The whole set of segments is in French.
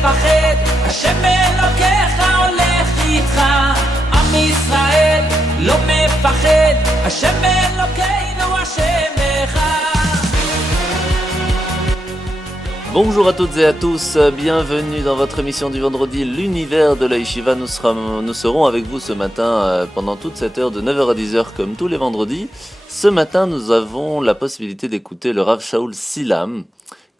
מפחד, השם אלוקיך הולך איתך, עם ישראל לא מפחד, השם אלוקינו השם אחד. Bonjour à toutes et à tous, bienvenue dans votre émission du vendredi, l'univers de la Yeshiva. Nous serons avec vous ce matin pendant toute cette heure de 9h à 10h comme tous les vendredis. Ce matin, nous avons la possibilité d'écouter le Rav Shaul Silam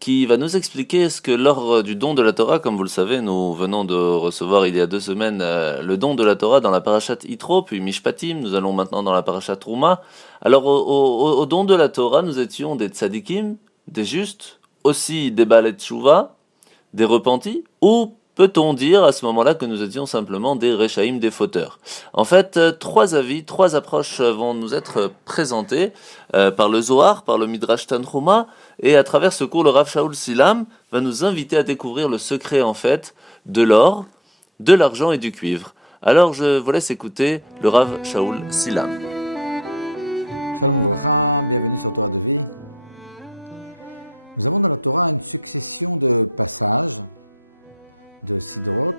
qui va nous expliquer ce que lors du don de la Torah, comme vous le savez, nous venons de recevoir il y a 2 semaines le don de la Torah dans la parashat Yitro, puis Mishpatim, nous allons maintenant dans la parashat Trouma. Alors au don de la Torah, nous étions des tzadikim, des justes, aussi des Baalei Tshuva, des repentis, ou peut-on dire à ce moment-là que nous étions simplement des Rechaïm, des fauteurs? En fait, 3 avis, 3 approches vont nous être présentées par le Zohar, par le Midrash Tanchuma, et à travers ce cours, le Rav Shaul Silam va nous inviter à découvrir le secret en fait de l'or, de l'argent et du cuivre. Alors je vous laisse écouter le Rav Shaul Silam. Shalom Uvracha, bienvenue sur Torah de vie. Nous avons dans la Torah une succession de passages, de sidrot,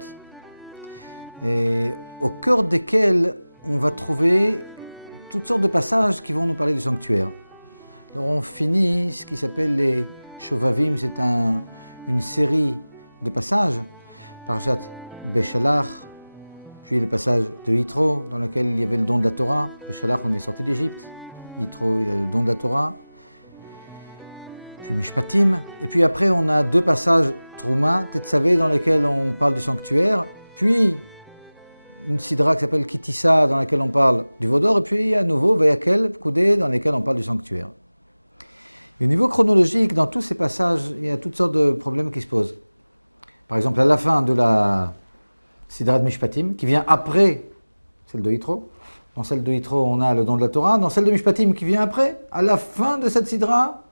et au cœur desquels on va trouver toutes sortes de passages qui vont nous parler du sanctuaire. Alors on finit ce qui s'appelle les Shovavim, c'est une série de passages, Parashat Beshalach, puis le passage de Yitro, dans lequel il y avait le don de la Torah. Beshalach, on est sorti d'Égypte, Yitro, il y a le don de la Torah. Puis Mishpatim, et puis après on a 2 passages Trouma, Tetzavé, dans lesquels on parle du sanctuaire, puis une sidra qui s'appelle Kitissa, dans laquelle on parle du Vaudor, et puis à nouveau Vayakel, Pkoudé, dans lesquels on parle du sanctuaire. Et au niveau chronologique, dans tous ces passages, il y a toutes sortes de problèmes qui se posent. Par exemple, à la fin de la sidra de Mishpatim, qui vient après celle de Yitro, dans celle de Yitro on a le don de la Torah, dans celle de Mishpatim qui vient après, à la fin de cette sidra,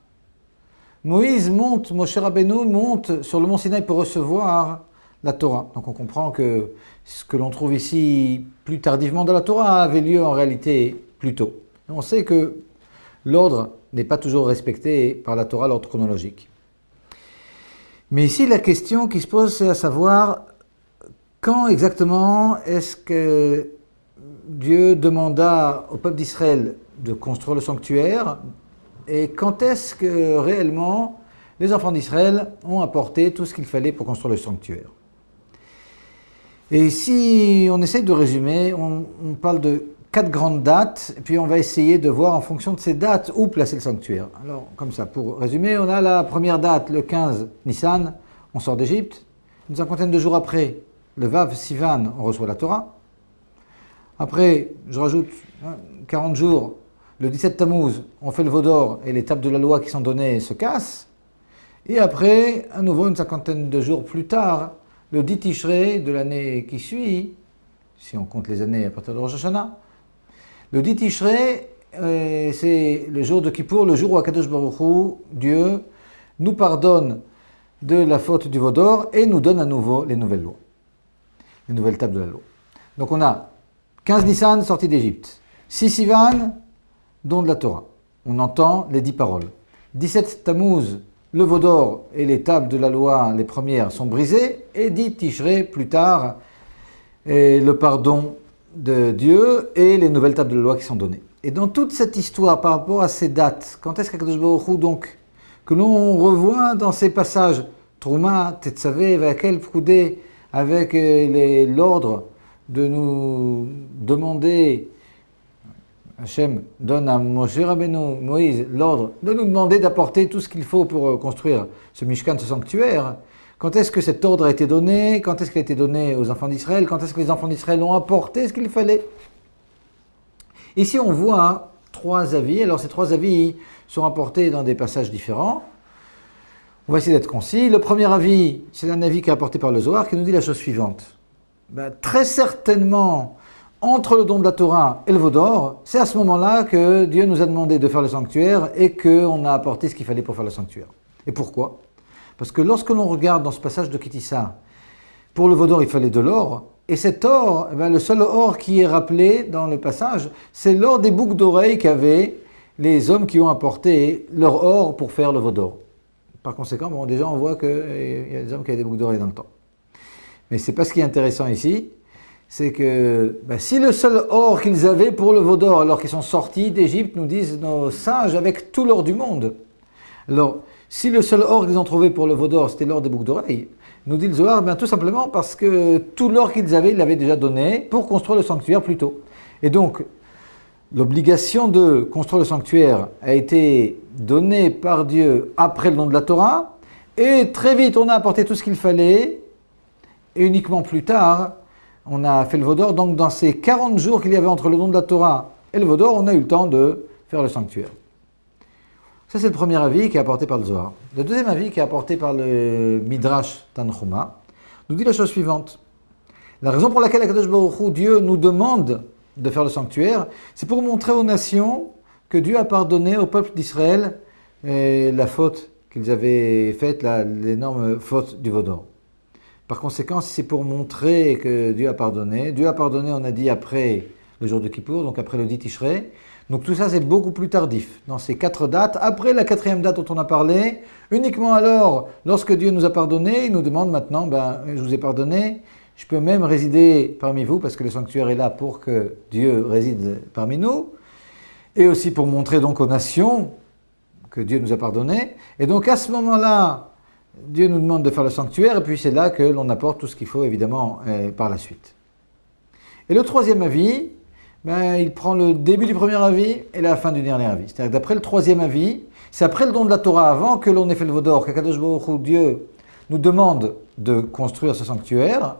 Moïse monte, Moshe Rabbeinu monte sur le mont Sinaï pour recevoir la Torah. Donc on comprend que ce que l'on trouve ici plus tardivement dans la Torah avait lieu en réalité plus tôt. Et on sait que l'ordre n'est pas toujours respecté par la Torah, l'ordre chronologique. Mais ici la question qui se pose, c'est à savoir quand exactement est-ce que Dieu demanda au peuple d'Israël de construire le sanctuaire, et quand est-ce que réellement les enfants d'Israël ont apporté tout ce qu'il fallait pour construire le sanctuaire. Et si on essaye de résumer, on parle de 4 grandes dates, et puis on va essayer de voir en fonction de ces dates où placer le sanctuaire. Alors comme ça, pour résumer, on a la première date, le 15 Nissan, on sort d'Égypte. Une cinquantaine de jours après, le Vav Sivan, on reçoit la Torah. Après, je rajoute 40 jours, le 17 Tammuz, on fait le Vaudor et les tables de la loi qui sont données se cassent. Et après, à nouveau, une cinquantaine de jours plus tard, le 10 Tishrei de l'année qui suit, si on compte les années à partir de Rosh Hashanah, le 10 Tishrei, c'est le jour de Kippour, le jour où Akadosh Baruch Hu, Dieu, nous pardonne de la faute du Vaudor et nous donne à nouveau les nouvelles lois, les nouvelles tables de la loi. Donc on a 15 Nissan, sortie d'Égypte, 6 Sivan, don de la Torah. On entend les 10 paroles. 17 Tammuz, le Vaudor et les tables de la loi, les premières, sont brisées. Et 10 Tishrei, plus tard, et le pardon de Dieu et les nouvelles tables de la loi qui sont données. Et dans toute cette histoire, par rapport à ces dates, quand est-ce qu'Akadosh Baruch Hu, donc, que l'on revoit dans ces passages, Trouma, Tetzavé, Vayakel, Pkoudé, avec l'ordre de nous demander, Hachem donne à Moshe Rabbeinu, Moïse, l'ordre de nous demander d'apporter tout ce qu'il faut pour construire ce Mishkan, ce sanctuaire. Quand est-ce que cet ordre a été donné? Quand est-ce qu'il a été donné aux enfants d'Israël? Quand est-ce que les enfants d'Israël ont apporté ce qu'il fallait? Ici, on voit 3 avis. Alors, ces 3 avis sont rapportés dans des passages différents. On va essayer d'être concis. Le premier avis, c'est un avis qui est apporté par le Zohar, qui nous dit la chose suivante. Très certainement, entre le don de la Torah et le Vaudor, c'est à ce moment-là que Dieu nous a demandé de faire le sanctuaire et qu'on a apporté ce qu'il fallait pour faire le sanctuaire. Et pourquoi? Parce que lorsque l'on regarde dans ce passage de Kitissa, pour le Vaudor, il fallait de l'or, et cet or, le seul or qui est rappelé dans le passage, c'est l'or des boucles d'oreilles qu'avaient les hommes qui ont apporté leur or pour faire le Vaudor. Par conséquent, déjà on voit qu'il y a des hommes qui avaient des boucles d'oreilles dans le temps. Mais ce n'est pas ce qui est intéressant ici. C'est que si le seul or qu'ils avaient pour le veau d'or, alors qu'ils sont sortis d'Égypte, nous disent nos sages, avec tout l'or du monde. Alors, si le seul or qu'ils ont trouvé pour le veau d'or, c'était l'or des boucles d'oreilles, nous dit le Zohar, tout simplement parce que tout l'or qu'ils avaient, ils l'avaient déjà donné pour construire le sanctuaire plus tôt. Et donc, l'obligation de construire le sanctuaire a été donnée par Dieu après le don de la Torah, et très vite on a apporté tout ce qu'il fallait, et uniquement plus tard, on a fait le veau d'or. Donc dans ces 40 jours qu'il y avait entre le don de la Torah et le veau d'or, on a eu le temps de faire le sanctuaire. Ça c'est le premier avis qui est apporté par le Zohar. Le deuxième avis qui est apporté par le Midrash Tanchuma nous dit la chose suivante. La raison pour laquelle Akadosh Baruch Hu, Dieu nous demande de faire le sanctuaire, c'est pour montrer aux nations que Dieu a pardonné au peuple d'Israël la faute qu'ils avaient faite, l'énorme faute du veau d'or. Par conséquent, c'est pour montrer que Dieu a pardonné. Dieu a pardonné, on a dit, après le jour de Kippour, donc après le dit Tishrei. Donc tout ça, c'est beaucoup plus tardif. Dans ces 4 dates, après la 4e date dont on a parlé, uniquement alors, lorsque Dieu nous a pardonné, il nous demande maintenant, je vous ai pardonné, je peux même résider parmi vous, parce que le sanctuaire est là pour que Dieu réside parmi nous, et aussi pour montrer donc aux nations que Dieu nous a pardonné. Et donc à ce moment-là, Dieu nous demande de faire le sanctuaire, et puis c'est là que l'on apporte tout ce qu'il faut, évidemment, par la suite. Et le troisième avis, il prend le début du premier avis et la fin du dernier avis. C'est-à-dire que d'après le troisième avis, c'est après le don de la Torah, avant que l'on ait fait le veau d'or, qu'Akadosh Baruch Hu, Dieu, nous demande de construire ce sanctuaire,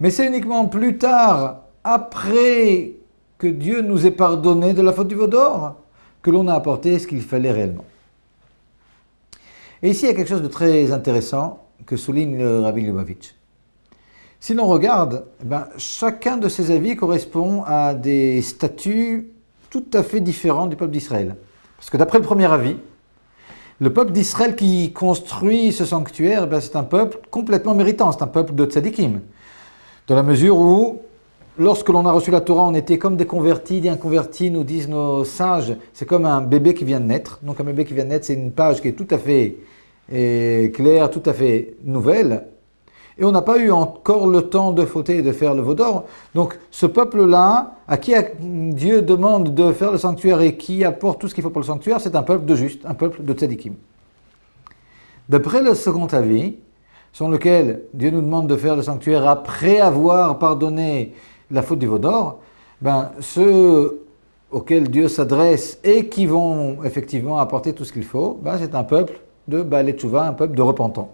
mais c'est uniquement plus tard, après que Dieu nous ait pardonné de la faute du veau d'or, que l'on a apporté ce qu'il fallait réellement. Et ici, il y a quelque chose de très intéressant que souligne le Rabbi Lubavitch. Si l'on regarde, chacun de ces avis correspond à des statuts tout à fait différents du peuple d'Israël. Parce que d'après le premier avis, le peuple d'Israël qui construit ce sanctuaire, c'est un peuple complètement méritant, c'est un peuple de tzadikim. Dans la mesure où, lorsque l'on a reçu la Torah, on était comme des convertis. Des convertis, nous disent nos sages, c'est comme un bébé qui vient de naître. Donc un bébé qui vient de naître, c'est une page qui est tout à fait claire, tout à fait nouvelle. Et on n'a pas eu encore le temps de fauter et de faire le veau d'or. Donc ce peuple-là, à qui Dieu demande de faire le sanctuaire et qui apporte tout ce qu'il faut pour le sanctuaire, c'est un peuple de juste, un peuple de tzadikim. D'après le second avis, selon lequel Dieu nous demande de faire le sanctuaire après avoir pardonné la faute du veau d'or, ceux auxquels Dieu s'adresse et qui vont effectivement apporter tout ce qu'il faut, c'est un peuple de Baalei Teshuvah, un peuple de repentants.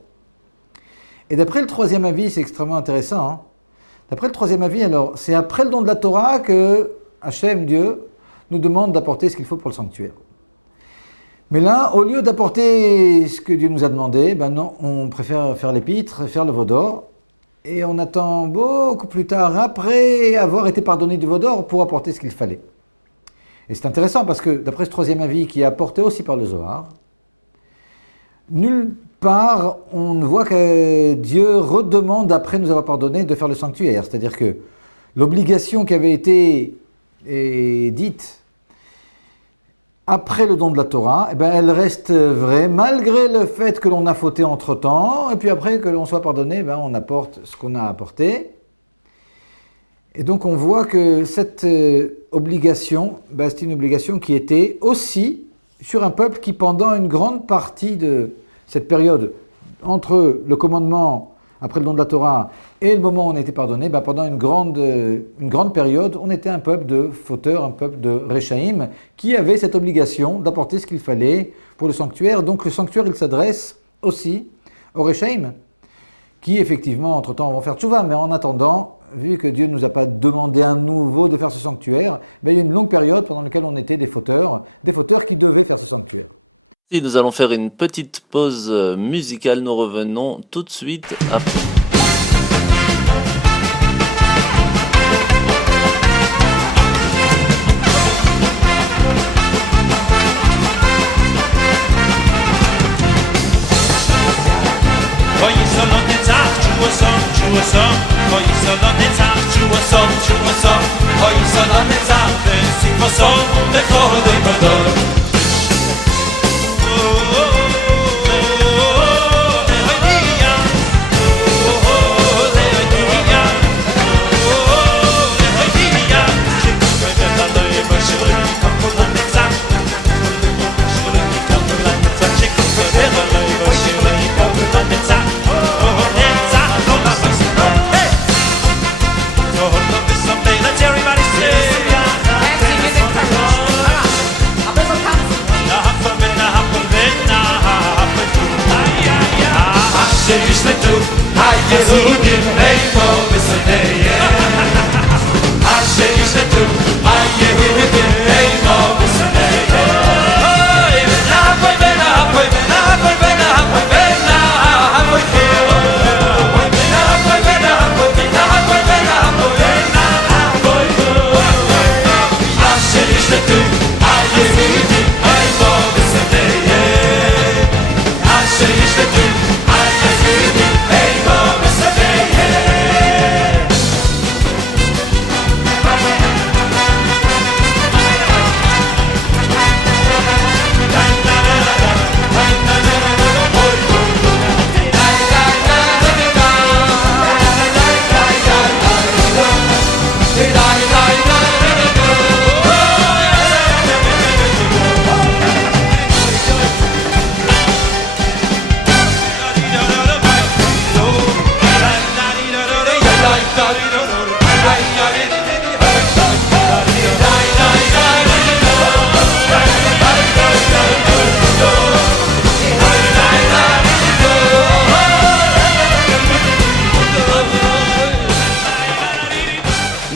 Et d'après le troisième avis, c'est extrêmement intéressant. D'après le troisième avis, alors, c'est après le don de la Torah que Hachem, Dieu, nous demande d'apporter ce qu'il faut pour le sanctuaire. Mais là, au lieu d'apporter ce que Dieu nous a demandé, non, on préfère faire l'épître, faire le veau d'or, et on attend beaucoup plus tard, après avoir été pardonné du veau d'or, pour apporter ce qu'il fallait. Et c'est intéressant parce que, d'après ce troisième avis, qui est apporté aussi par le Zohar, nulle part on ne voit que Dieu redemande, après nous avoir pardonné, de faire le sanctuaire. C'est-à-dire que l'obligation qui avait été dite après le don de la Torah, elle reste vraie, malgré le fait que l'on a fauté entre-temps, et puis après que l'on soit pardonné, on apporte ce qu'on a apporté. Et donc on voit que cette obligation, c'est une obligation qui était aussi sur un peuple qui, pendant une grande partie de cette période, entre le commandement, après le don de la Torah, et le moment où on était pardonné, pendant une grande période, on était un peuple de fauteurs, un peuple de Réchaïm, qui avait cette obligation d'apporter ce qu'il fallait pour le sanctuaire. Donc le sanctuaire, il s'adresse aussi aux Réchaïm, qui effectivement, entre-temps, vont faire tchouva, mais en attendant, vu que Dieu ne nous a pas demandé à nouveau de faire ce sanctuaire, il y a une longue période pendant laquelle on était des fauteurs qui devaient faire ce sanctuaire. Si nous allons faire une petite pause musicale, nous revenons tout de suite après.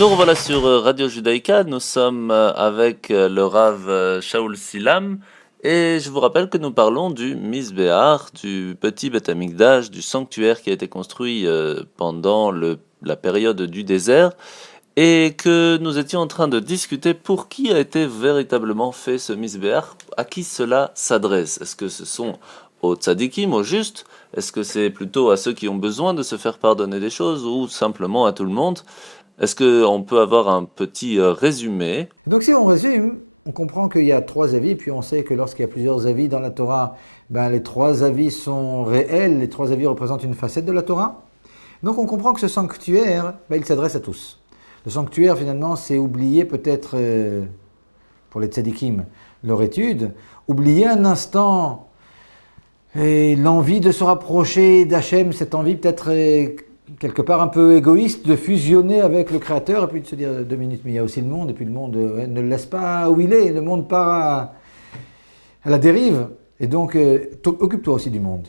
Nous revoilà sur Radio Judaïka, nous sommes avec le Rav Shaul Silam et je vous rappelle que nous parlons du Misbéach, du petit Beth Amikdash, du sanctuaire qui a été construit pendant la période du désert et que nous étions en train de discuter pour qui a été véritablement fait ce Misbéach, à qui cela s'adresse. Est-ce que ce sont aux tzadikim, aux justes? Est-ce que c'est plutôt à ceux qui ont besoin de se faire pardonner des choses ou simplement à tout le monde? Est-ce qu'on peut avoir un petit résumé? Donc si on résume, on comprend qu'il y a 3 avis, puis on sait que lorsqu'il y a plusieurs avis dans la Torah, les 3 avis sont réels, les 3 avis représentent une facette de la Torah. Donc on comprend que ce sanctuaire, il s'adresse à tous. Le sanctuaire finalement, c'est oublier peut-être, pour les tzadikim, leur étude, oublier un instant et l'envie de se rapprocher d'Hachem, cette envie peut-être quelque part un peu égoïste de fusionner avec le Créateur et puis de se dire 2 minutes, mais il y a aussi le monde, et puis le monde ne le laisse pas où il est, le monde part à la dérive, et donc occupe-toi aussi du monde.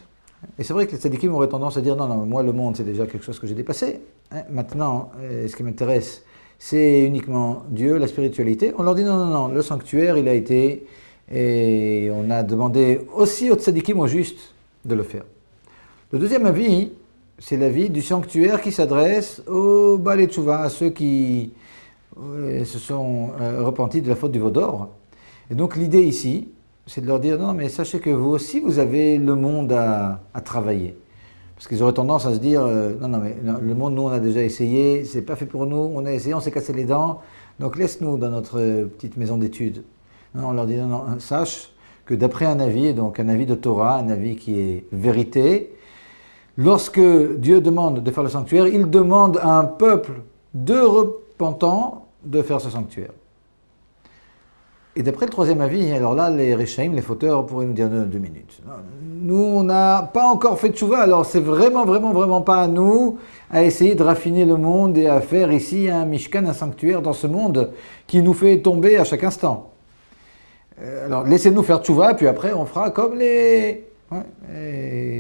Et c'est vrai que les tzadikim auraient tendance à dire non, moi le monde c'est déjà quelque chose que j'ai dépassé, maintenant ce qui m'intéresse c'est uniquement Dieu, la spiritualité. On leur dit non, le sanctuaire il a été, et on a demandé aussi aux tzadikim, aux justes, de le faire. Le deuxième avis, c'est l'avis du sanctuaire qui s'adresse aux Baalei Teshuvah, à ceux qui se sont repentis de la faute du veau d'or. Et donc l'idée ici, c'est de leur dire non, mais sachez que vous aussi, vous avez le monde à travailler. Parce qu'ils auraient tendance à se dire non, mais le monde, nous, on a déjà essayé, c'est pas fait pour nous, on a essayé, on s'est cassé les dents, donc laisse-nous dans notre petite maison d'études. Non, on leur dit non, sache que d'après un avis, et donc un avis de Torah, un avis qui est vérité, lorsque Dieu demande de faire le sanctuaire, il demande à un peuple de repentants de faire ce sanctuaire. Et d'après le troisième avis, alors là, les Réchaïm, les fauteurs, pourraient nous dire 2 minutes. Nous, on n'a pas encore fait de tchouva, alors c'est vraiment pas à nous à essayer de raffiner le monde et à faire ici un mishkan, un sanctuaire dans ce monde qui nous fait tomber à chaque instant. Alors laissez-nous faire tchouva, puis après on fera comme les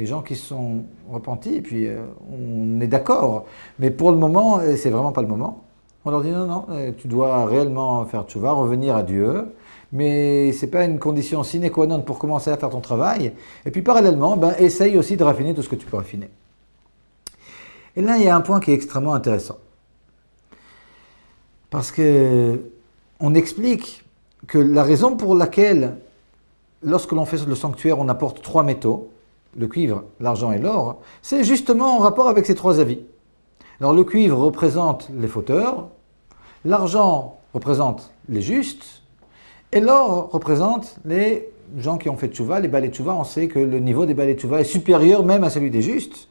gens qui se sont repentis, et puis on est d'accord. Mais pour le moment, c'est vraiment pas le moment. On leur dit non, tu dois réellement faire tchouva, revenir à Dieu, mais c'est pas une condition sine qua non pour commencer à faire ton travail. Et puis parallèlement, essaye aussi de raffiner tout ce que tu peux raffiner. Et là, il y a un point qui est extrêmement intéressant. Parce que on explique que la raison pour laquelle, lorsque l'on fait le sanctuaire, on apporte 3 métaux, le cuivre, l'argent et l'or, c'est justement en rapport avec ces 3 avis. Alors le cuivre représente les fauteurs, l'argent représente les justes, et l'or représente les gens qui ont fait tchouva, les Baalei Teshuvah. On sait que le niveau des Baalei Teshuvah est supérieur même à celui des justes.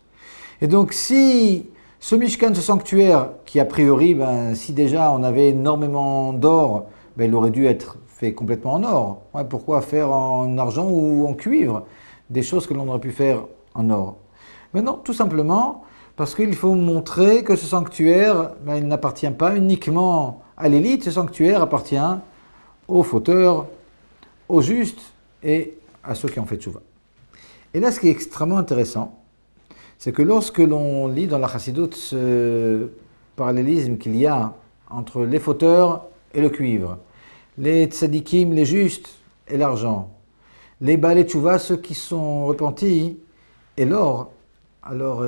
Et donc si ce Mishkan, ce sanctuaire, qui a priori, si déjà on avait énormément d'or, il aurait dû être fait complètement en or. Pourquoi faire en argent ou en cuivre? Des choses que l'on aurait pu faire en or. Mais non, tout simplement parce qu'il faut montrer que ce sanctuaire, il n'appartient pas uniquement à l'élite, ce sanctuaire appartient aux fauteurs, aux justes et à ceux qui ont fait tchouva. Et là, ce qui est extrêmement intéressant, c'est que lorsque l'on lit dans la Chassidoute ce parallélisme qu'il y a entre les fauteurs et le cuivre, les tzadikim, les justes et l'argent, les Baalei Teshuvah, ceux qui sont repentis, et l'or, alors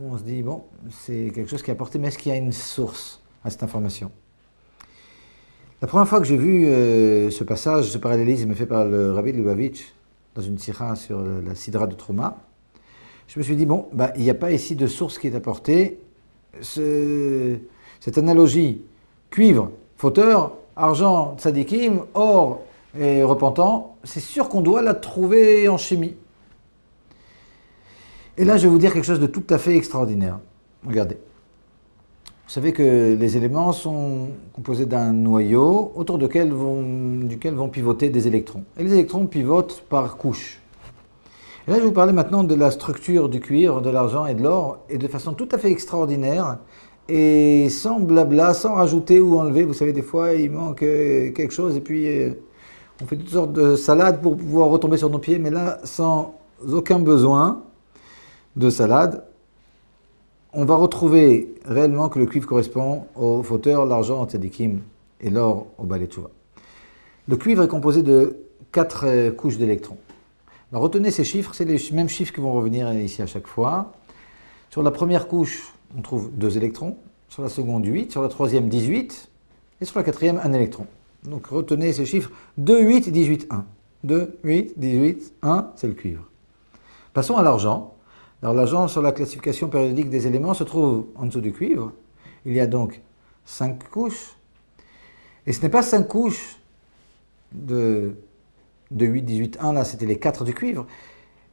on se dit, c'est quelque chose qui est apporté, mais est-ce qu'il y a une source à cette information? La première fois que j'ai vu ce passage, ce parallélisme fait par le Rabbi Lubavitch, dans une sira sur la Sidra de Trouma, je me suis dit, il n'y a pas ici de source qui est apportée. Cette analogie, cuivre, fauteur, argent, tzadikim, or et repentant, c'est sûr qu'on doit la trouver en chimie. Et là, je vais vous dire quelque chose de tout à fait extraordinaire. Regardez. Vous savez que les éléments sont composés d'un noyau autour duquel vont pivoter des électrons. Et les électrons pivotent par couches. Et là, je vais vous parler maintenant de la structure du cuivre, de l'argent et de l'or, et de façon tout à fait extraordinaire, et sans blabla, sans rajouter ou enlever. Vous savez, des fois, il manque quelque chose, et puis on fait toutes sortes de salades pour pouvoir retomber sur nos pieds, mais là, sans aucun besoin de salade. on va retrouver réellement que le cuivre correspond au fauteur, l'argent au tzadikim et l'or au balei teshuvah. Le cuivre est composé de 4 couches d'électrons. Alors, retenez ces chiffres, c'est les mêmes chiffres qui vont revenir ici à chaque fois. Sur la première couche, on trouve 2 électrons, sur la seconde 8, sur la troisième 18, et sur la quatrième 1 électron. Donc retenez ces chiffres, 2, 8, 18, 1. 2, 8, 18, 1, c'est le cuivre. Passons à l'argent. Alors l'argent, sur la classification périodique des éléments, se trouve en dessous du cuivre. Il y a donc 5 couches. Et ce n'est pas 5 couches de 8, 18, 1, là c'était les 4 du cuivre.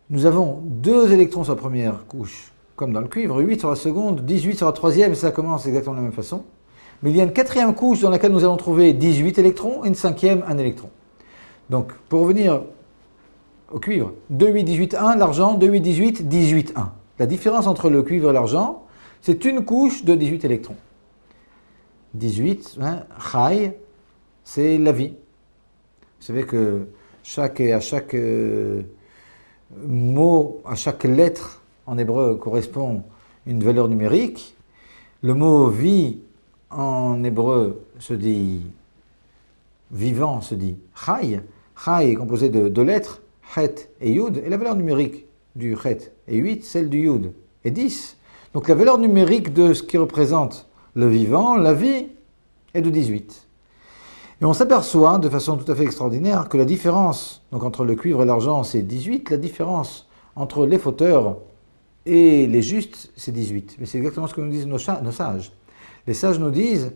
Nous avons 2 électrons sur la première couche, comme dans le cuivre, 8 sur la seconde, 18 sur la troisième, ça commence exactement de la même façon. Mais il y a une 4e couche dans laquelle nous allons trouver 18 électrons et une 5e, 1 électron. Donc, pour revenir au cuivre, 2, 8, 18, 1, l'argent, 2, 8, 18, 18, 1. La différence entre le cuivre et l'argent, c'est une couche de 18 électrons. 18, chai, c'est la vie. Vous savez que à chaque mot, à chaque lettre en hébreu correspond une valeur numérique. Le mot vie en hébreu se dit vivant, se dit chai. Chai est composé de 2 lettres, chet et yud, et la valeur numérique du chet est 8, celle du yud est 10. Donc la valeur numérique de ce qui représente le vivant, la vie, est de 18. Et on s'aperçoit de façon tout à fait extraordinaire que la différence donc entre le cuivre et l'argent, c'est 18. La différence entre les fauteurs et les justes, c'est 18. Mais c'est exactement ce que nous disent nos sages. Les sages nous disent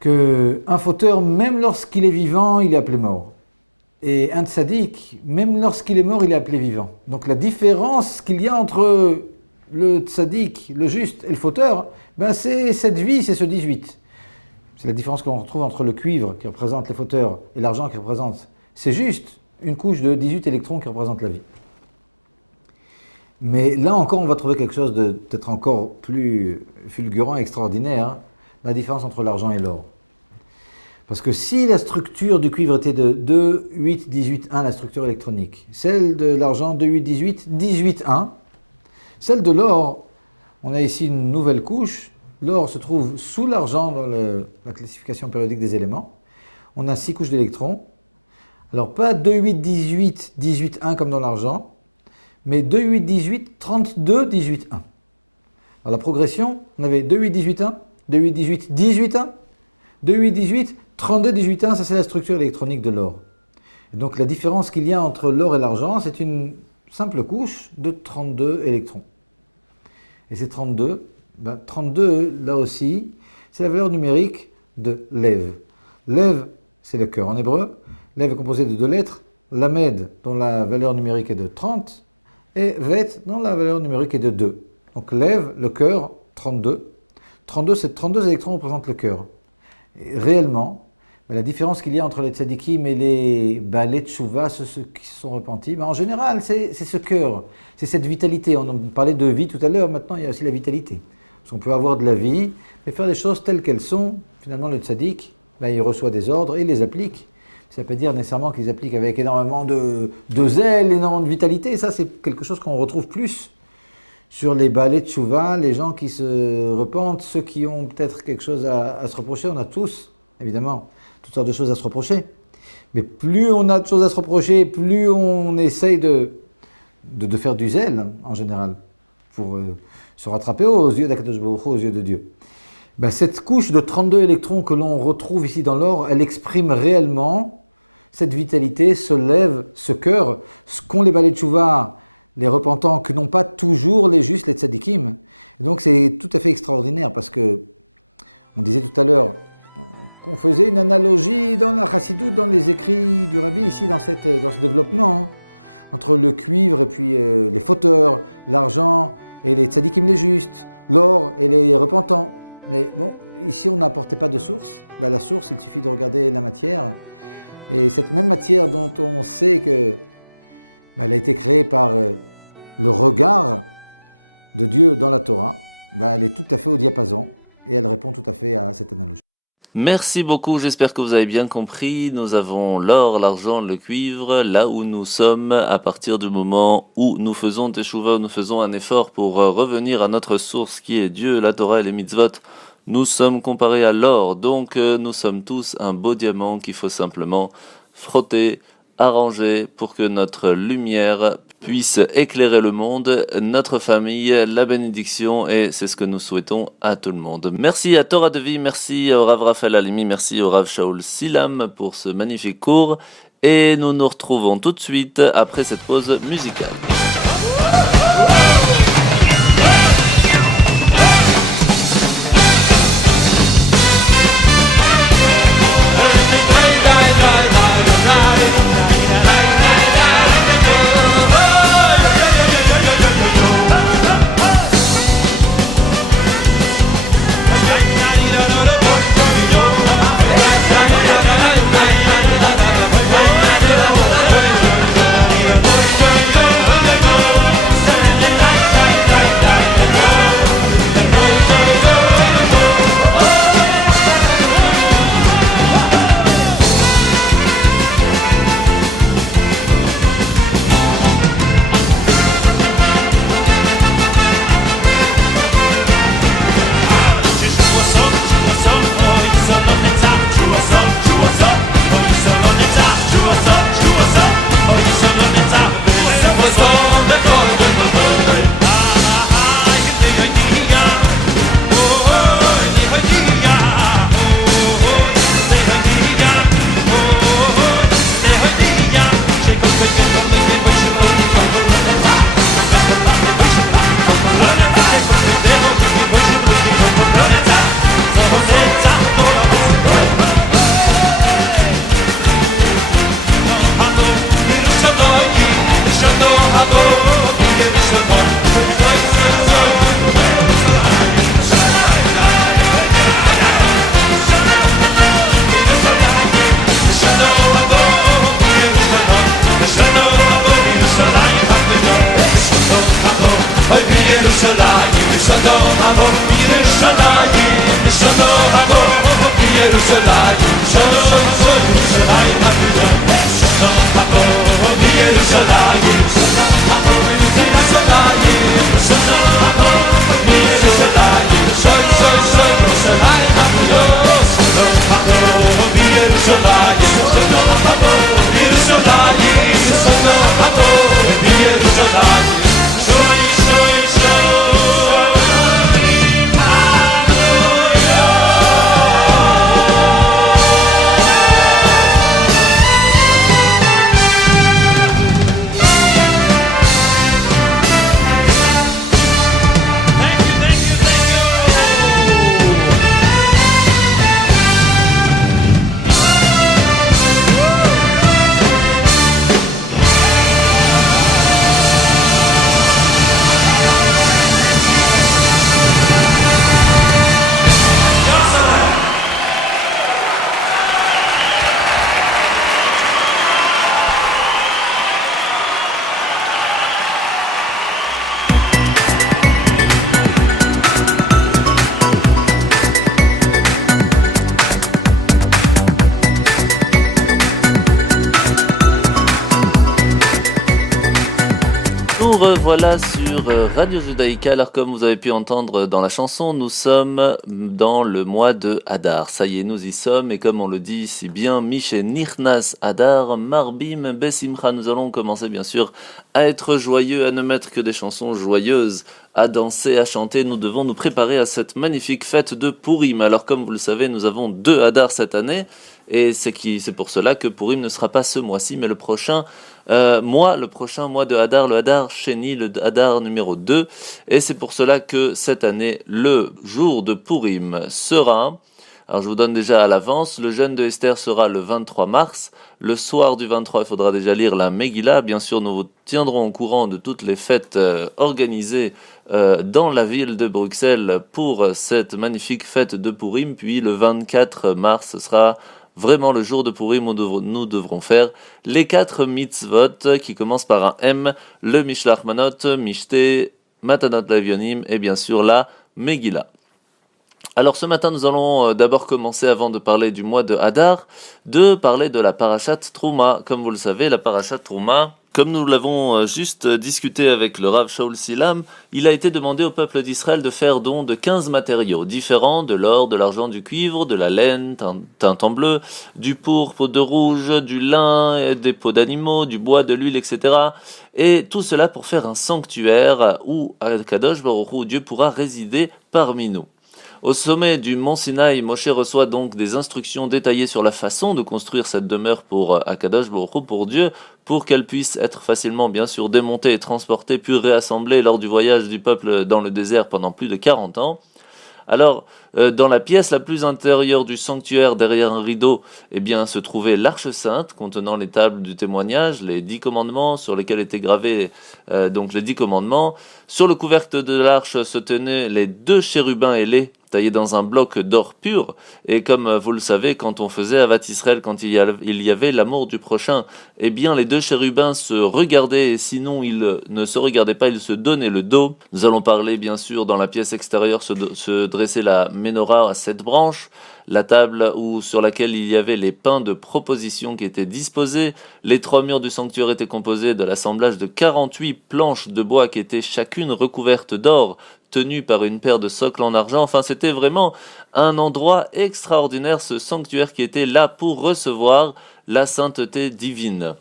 qu'un fauteur, même lorsqu'il est vivant, il est appelé mort. Et un tzaddik, même lorsqu'il est mort, il est appelé vivant. Donc la différence qu'il y a entre le tzaddik, le juste, et le fauteur, c'est cette vie, c'est ce 18. C'est la différence qu'on retrouve entre le cuivre qui représente les fauteurs et l'argent qui représente, c'est juste une couche de 18 électrons qui représente la vie. Mais là encore, on va trouver quelque chose de peut-être encore plus fulgurant et extraordinaire, la différence entre l'argent et l'or. Parce que si la structure du cuivre était de 2, 8, 18, 1, la structure électronique, celle de l'argent 2, 8, 18, 18, 1, celle de l'or, on a ici une nouvelle couche. L'or se trouve sous l'argent dans la classification périodique des éléments. On a 6 couches d'électrons. Alors pas 2, 8, 18, 18, 1 comme dans l'argent, mais 2, 8, 18, 32, 18, 1. Alors la progression, on avait 2, 8, 18, 1, 2, 8, 18, 18, 1, 2, 8, 18, 32, 18, 1, ça c'est la structure électronique de l'or. Et donc la différence qu'il y a entre l'or et l'argent, c'est une simple couche de 32 électrons. Et ces 32, 32, là aussi, c'est la valeur numérique de Lev. Lev, c'est le cœur en hébreu. Lev est composé de 2 lettres. Lamed, dont la valeur numérique est de 30. Et Vet, dont la valeur numérique est de 2. Donc Lev, le cœur, 32. 32, c'est 32 électrons représentent le cœur. Et réellement, la différence qu'il y a entre les tzadikim et les balei teshuvah, ceux qui se sont repentis, en général, c'est ce cœur, c'est cette vitalité. On parlait de vie tout à l'heure, maintenant il y a aussi la vitalité. Parce qu'on peut avoir de la vie, mais faire les choses telles qu'elles sont. Finalement, le tzaddik, il reçoit des ordres et il les applique. Ça ne veut pas dire nécessairement qu'il les applique avec énormément de zèle, énormément de vitalité. Ça, c'est quelque chose qu'on retrouve plus sur les balei teshuvah, les gens qui se repentent, ceux qui ont peut-être quelque chose à se reprocher. On a tous, évidemment, toutes sortes de choses à se reprocher. Mais plus on a de choses à se reprocher, plus on essaye de faire du zèle, en général, pour se rattraper aux yeux d'Akadosh Baruch Hu, aux yeux de Dieu. Cette couche de 32 électrons que l'on retrouve ici dans l'or, elle exprime réellement cette vitalité, ce lève, ce cœur, ce qu'ont les balei teshuvah, les repentants, que n'ont pas toujours les justes, les tzadikim. Et donc c'est tout à fait extraordinaire parce que, on disait tout à l'heure, qu'on faisait une analogie dans la chassidoute, dans les écrits du rabbi, ici dans ce développement, entre le cuivre et puis les fauteurs, l'argent et les tzadikim les justes, l'or et les repentants. Mais bon, ici on n'apportait pas de source. La source, il suffit de regarder la matière. Et cette même matière dont on sait que elle a été créée par le regard de Dieu dans la Torah, elle est tout à fait au diapason et elle répond tout à fait à cette analogie. Merci beaucoup, j'espère que vous avez bien compris. Nous avons l'or, l'argent, le cuivre, là où nous sommes à partir du moment où nous faisons teshuva, où nous faisons un effort pour revenir à notre source qui est Dieu, la Torah et les mitzvot. Nous sommes comparés à l'or, donc nous sommes tous un beau diamant qu'il faut simplement frotter, arranger pour que notre lumière puisse éclairer le monde, notre famille, la bénédiction, et c'est ce que nous souhaitons à tout le monde. Merci à Torah de Vie, merci au Rav Raphaël Halimi, merci au Rav Shaul Silam pour ce magnifique cours, et nous nous retrouvons tout de suite après cette pause musicale. Nous revoilà sur Radio Judaïka. Alors comme vous avez pu entendre dans la chanson, nous sommes dans le mois de Hadar. Ça y est, nous y sommes et comme on le dit si bien, Mishe Nichnas Hadar, Marbim Besimcha. Nous allons commencer bien sûr à être joyeux, à ne mettre que des chansons joyeuses, à danser, à chanter. Nous devons nous préparer à cette magnifique fête de Purim. Alors comme vous le savez, nous avons 2 Hadar cette année et c'est pour cela que Purim ne sera pas ce mois-ci mais le prochain mois de Hadar, le Hadar Sheni, le Hadar numéro 2, et c'est pour cela que cette année, le jour de Purim sera, alors je vous donne déjà à l'avance, le jeûne de Esther sera le 23 mars, le soir du 23, il faudra déjà lire la Megillah, bien sûr nous vous tiendrons au courant de toutes les fêtes organisées dans la ville de Bruxelles pour cette magnifique fête de Purim, puis le 24 mars sera vraiment le jour de Purim où nous devrons faire les 4 mitzvot qui commencent par un M, le Mishlach Manot, Mishte, Matanot Levionim et bien sûr la Megillah. Alors ce matin, nous allons d'abord commencer, avant de parler du mois de Hadar, de parler de la Parashat Trouma. Comme vous le savez, la Parashat Trouma, comme nous l'avons juste discuté avec le Rav Shaul Silam, il a été demandé au peuple d'Israël de faire don de 15 matériaux différents, de l'or, de l'argent, du cuivre, de la laine, teinte en bleu, du pourpre, de rouge, du lin, des peaux d'animaux, du bois, de l'huile, etc. Et tout cela pour faire un sanctuaire où Kadosh Baruch Hu, Dieu pourra résider parmi nous. Au sommet du mont Sinaï, Moshe reçoit donc des instructions détaillées sur la façon de construire cette demeure pour Akadosh Baruch Hu, pour Dieu, pour qu'elle puisse être facilement, bien sûr, démontée et transportée, puis réassemblée lors du voyage du peuple dans le désert pendant plus de 40 ans. Alors, dans la pièce la plus intérieure du sanctuaire, derrière un rideau, eh bien, se trouvait l'Arche Sainte, contenant les tables du témoignage, les 10 commandements, sur lesquels étaient gravés donc les 10 commandements. Sur le couvercle de l'Arche se tenaient les 2 chérubins ailés, taillés dans un bloc d'or pur, et comme vous le savez, quand on faisait Avat Israël, quand il y avait l'amour du prochain, eh bien les 2 chérubins se regardaient, et sinon ils ne se regardaient pas, ils se donnaient le dos. Nous allons parler bien sûr dans la pièce extérieure, se dressait la menorah à 7 branches, la table sur laquelle il y avait les pains de proposition qui étaient disposés. Les 3 murs du sanctuaire étaient composés de l'assemblage de 48 planches de bois qui étaient chacune recouvertes d'or, tenu par une paire de socles en argent. Enfin, c'était vraiment un endroit extraordinaire, ce sanctuaire qui était là pour recevoir la sainteté divine.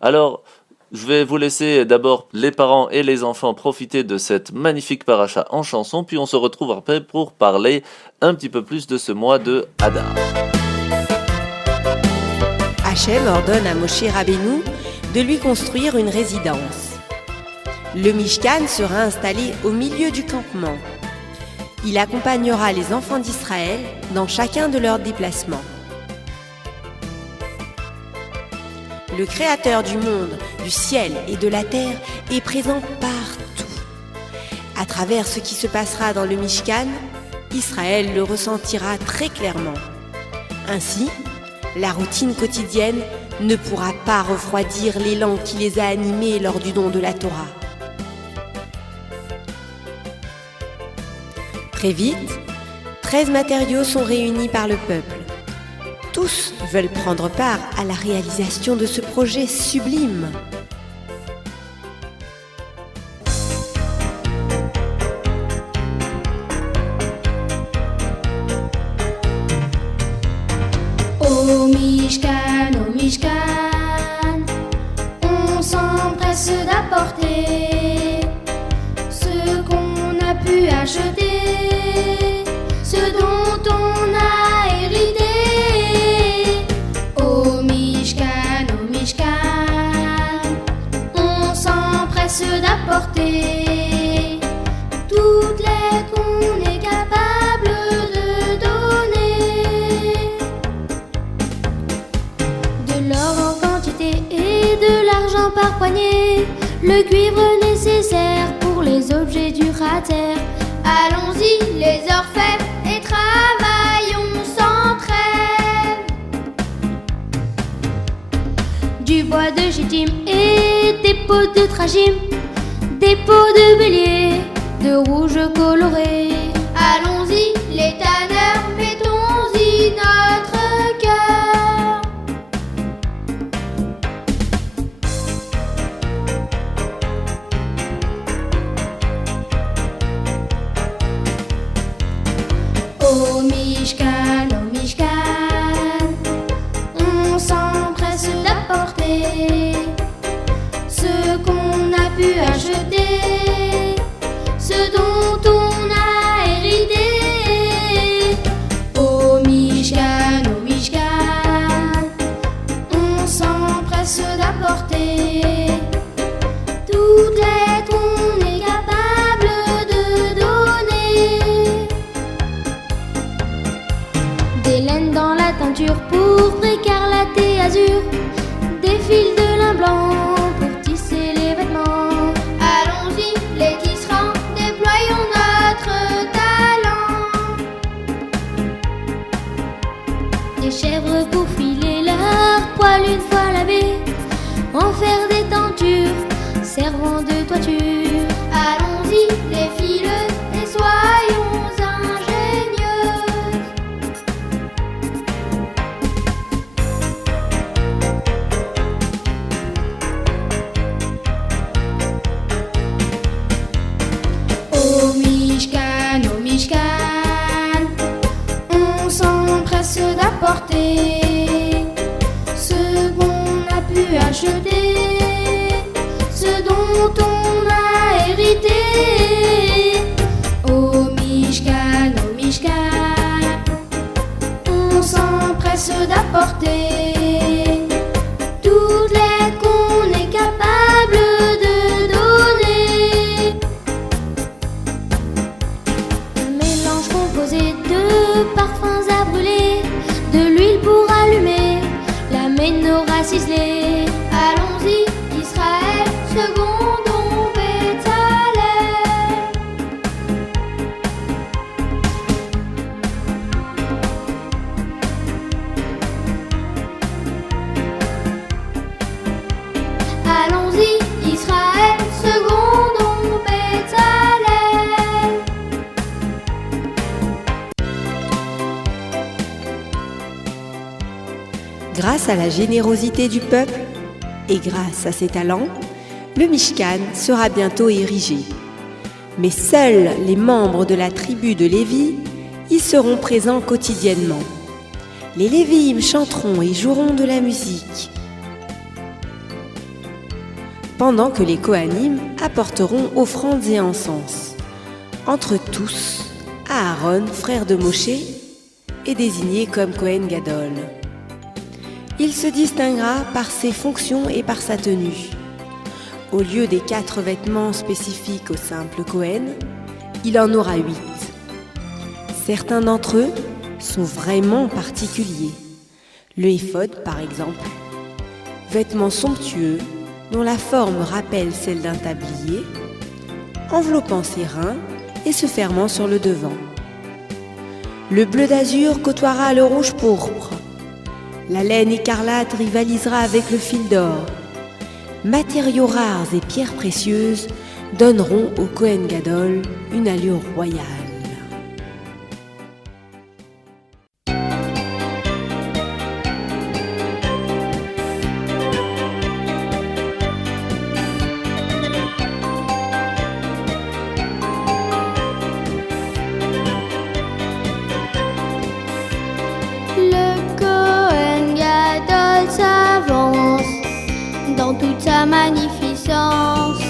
Alors, je vais vous laisser d'abord les parents et les enfants profiter de cette magnifique paracha en chanson, puis on se retrouve après pour parler un petit peu plus de ce mois de Hadar. Hachem ordonne à Moshe Rabbeinu de lui construire une résidence. Le Mishkan sera installé au milieu du campement. Il accompagnera les enfants d'Israël dans chacun de leurs déplacements. Le Créateur du monde, du ciel et de la terre est présent partout. À travers ce qui se passera dans le Mishkan, Israël le ressentira très clairement. Ainsi, la routine quotidienne ne pourra pas refroidir l'élan qui les a animés lors du don de la Torah. Très vite, 13 matériaux sont réunis par le peuple. Tous veulent prendre part à la réalisation de ce projet sublime. Au Mishkan, on s'empresse d'apporter ce qu'on a pu acheter, ce dont on a hérité. Au Mishkan, on s'empresse d'apporter toutes les qu'on est capable de donner. De l'or en quantité et de l'argent par poignée, le cuivre nécessaire pour les objets du cratère. Allons-y les orfèvres et travaillons sans trêve. Du bois de chittim et des peaux de trachim, des peaux de bélier, de rouge coloré. Allons-y les tanneurs, mettons-y notre cœur. Au Mishkan, on s'empresse d'apporter ce qu'on a pu acheter, ce dont on a hérité. Au Mishkan, on s'empresse d'apporter toutes les qu'on est capable de donner. Des laines dans la teinture pourpre, écarlate, azur, des fils de lin blanc pour tisser les vêtements. Allons-y les tisserands, déployons notre talent. Des chèvres pour filer leur poil une fois lavés, en faire des tentures servant de toiture. Allons-y les fileux et soyons ingénieux. apporter ce qu'on a pu acheter, ce dont on a hérité. Au Mishkan, on s'empresse d'apporter toute l'aide qu'on est capable de donner. Un mélange composé de parfums à brûler, de l'huile pour allumer, la menorah ciselée. Allons-y, Israël, secondons Béthalel. Allons-y, Israël, secondons Béthalel. Grâce à la générosité du peuple et grâce à ses talents, le Mishkan sera bientôt érigé. Mais seuls les membres de la tribu de Lévi y seront présents quotidiennement. Les Lévi'im chanteront et joueront de la musique, pendant que les Kohanim apporteront offrandes et encens. Entre tous, Aaron, frère de Moshe, est désigné comme Kohen Gadol. Il se distinguera par ses fonctions et par sa tenue. Au lieu des 4 vêtements spécifiques au simple Kohen, il en aura 8. Certains d'entre eux sont vraiment particuliers. Le éphod, par exemple, vêtement somptueux dont la forme rappelle celle d'un tablier, enveloppant ses reins et se fermant sur le devant. Le bleu d'azur côtoiera le rouge pourpre. La laine écarlate rivalisera avec le fil d'or. Matériaux rares et pierres précieuses donneront au Kohen Gadol une allure royale. Dans toute sa magnificence,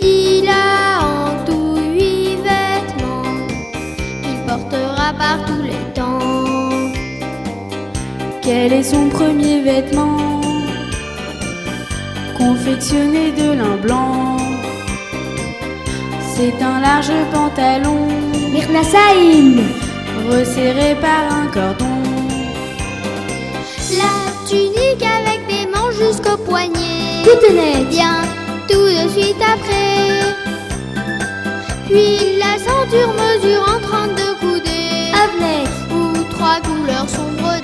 il a en tout 8 vêtements qu'il portera par tous les temps. Quel est son premier vêtement? Confectionné de lin blanc. C'est un large pantalon, Mirnasaïm, resserré par un cordon. la tunique avec des manches jusqu'au poignet, Coutenette, vient tout de suite après. Puis la ceinture mesure en 32 coudées, Avenette, où 3 couleurs sont brodées.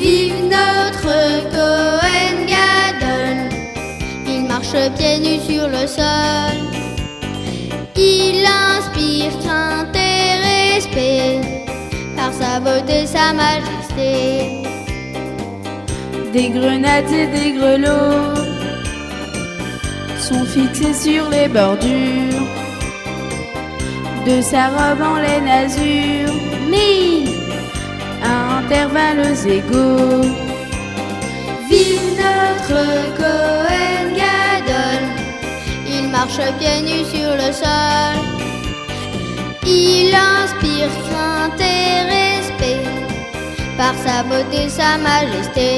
Vive notre Kohen Gadol, il marche pieds nus sur le sol. Il inspire crainte et respect par sa beauté, sa majesté. des grenades et des grelots sont fixés sur les bordures de sa robe en laine azur, mis à intervalles égaux. Vive notre Kohen Gadol, il marche pieds nus sur le sol. Il inspire crainte et respect par sa beauté, sa majesté.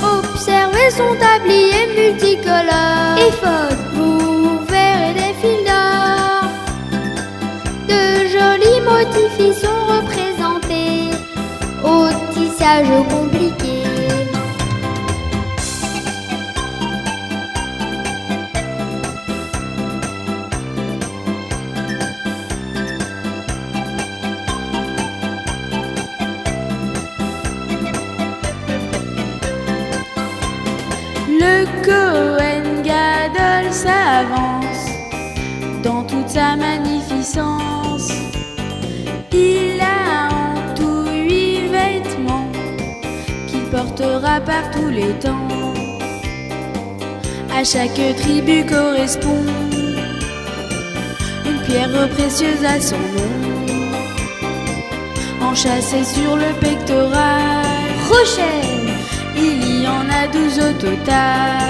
Observez son tablier multicolore, éphod, vous verrez des fils d'or. De jolis motifs y sont représentés au tissage compliqué. Le Kohen Gadol s'avance dans toute sa magnificence. Il a en tout 8 vêtements qu'il portera par tous les temps. À chaque tribu correspond une pierre précieuse à son nom, enchâssée sur le pectoral. Rochelle. Il y en a 12 au total.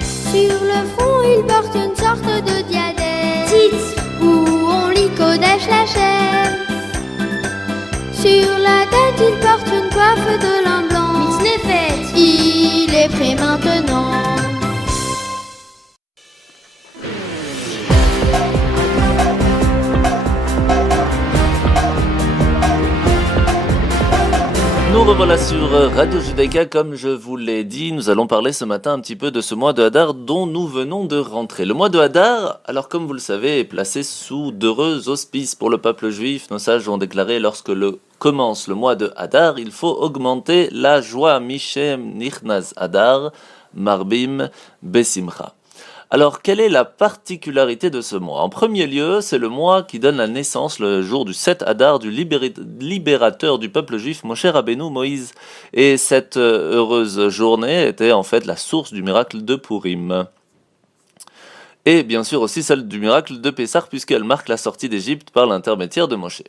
Sur le front, il porte une sorte de diadème. Tite, où on lit Kodesh Lachem. Sur la tête, il porte une coiffe de lin blanc. Mitznefet. Il est prêt maintenant. Nous revoilà sur Radio Judaïka, comme je vous l'ai dit, nous allons parler ce matin un petit peu de ce mois de Hadar dont nous venons de rentrer. Le mois de Hadar, alors comme vous le savez, est placé sous d'heureux auspices pour le peuple juif. Nos sages ont déclaré lorsque commence le mois de Hadar, il faut augmenter la joie. Mishem Nichnaz Hadar, Marbim Besimcha. Alors, quelle est la particularité de ce mois? En premier lieu, c'est le mois qui donne la naissance, le jour du 7 Hadar, du libérateur du peuple juif, Moshe Rabbeinu, Moïse. Et cette heureuse journée était en fait la source du miracle de Purim. Et bien sûr aussi celle du miracle de Pessah, puisqu'elle marque la sortie d'Égypte par l'intermédiaire de Moshe.